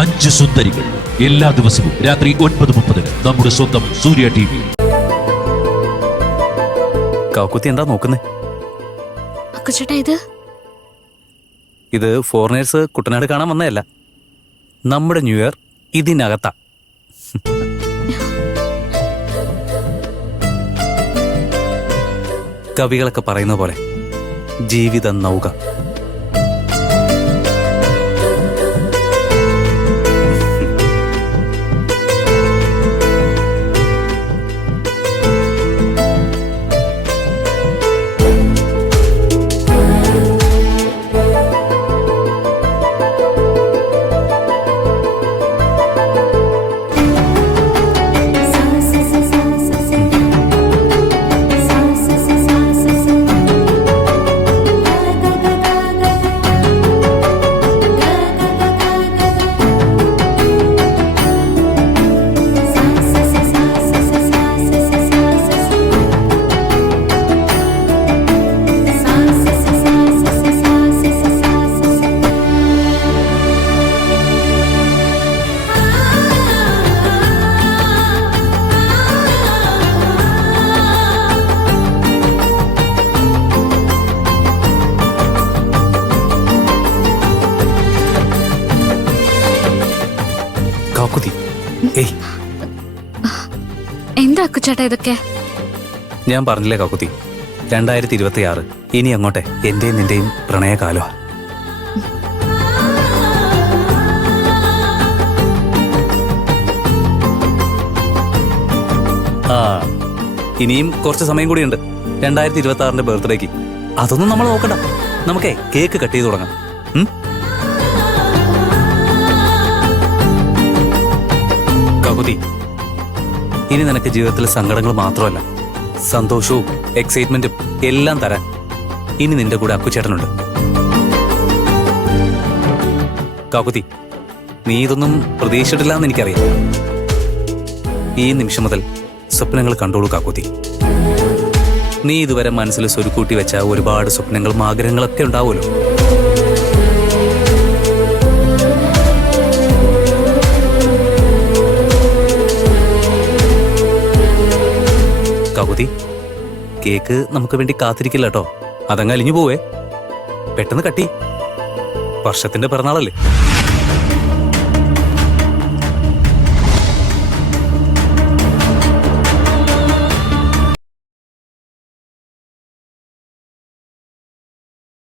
5 സുന്ദരികൾ എല്ലാ ദിവസവും രാത്രി 9:30 നമ്മുടെ സ്വന്തം സൂര്യ TV. കാക്കുത്തി എന്താ നോക്കുന്നേ? ഇത് ഫോറിനേഴ്സ് കുട്ടനാട് കാണാൻ വന്നതല്ല. നമ്മുടെ ന്യൂ ഇയർ ഇതിനകത്താ. കവികളൊക്കെ പറയുന്ന പോലെ ജീവിത നൗക. എന്താ അക്കുച്ചേട്ടാ ഇതൊക്കെ? ഞാൻ പറഞ്ഞില്ലേ കാക്കുത്തി, 2026 ഇനി അങ്ങോട്ടെ എന്റെയും നിന്റെയും പ്രണയകാലോ. ഇനിയും കുറച്ച് സമയം കൂടിയുണ്ട് 2026 ബർത്ത്ഡേക്ക്. അതൊന്നും നമ്മൾ നോക്കണ്ട, നമുക്കേ കേക്ക് കട്ട് ചെയ്ത് തുടങ്ങാം. കാക്കുത്തി, ഇനി നിനക്ക് ജീവിതത്തിൽ സങ്കടങ്ങൾ മാത്രമല്ല, സന്തോഷവും എക്സൈറ്റ്മെന്റും എല്ലാം തരാൻ ഇനി നിന്റെ കൂടെ അക്കുച്ചേട്ടനുണ്ട്. കാക്കുത്തി, നീ ഇതൊന്നും പ്രതീക്ഷിച്ചിട്ടില്ല എന്ന് എനിക്കറിയാം. ഈ നിമിഷം മുതൽ സ്വപ്നങ്ങൾ കണ്ടോളൂ കാക്കുത്തി. നീ ഇതുവരെ മനസ്സിൽ സ്വരുക്കൂട്ടി വെച്ച ഒരുപാട് സ്വപ്നങ്ങളും ആഗ്രഹങ്ങളൊക്കെ ഉണ്ടാവുമല്ലോ. കാക്കുത്തി, കേക്ക് നമുക്ക് വേണ്ടി കാത്തിരിക്കില്ല കേട്ടോ. അതങ്ങ് അലിഞ്ഞു പോവേ. പെട്ടെന്ന് കട്ടി, വർഷത്തിന്റെ പിറന്നാളല്ലേ.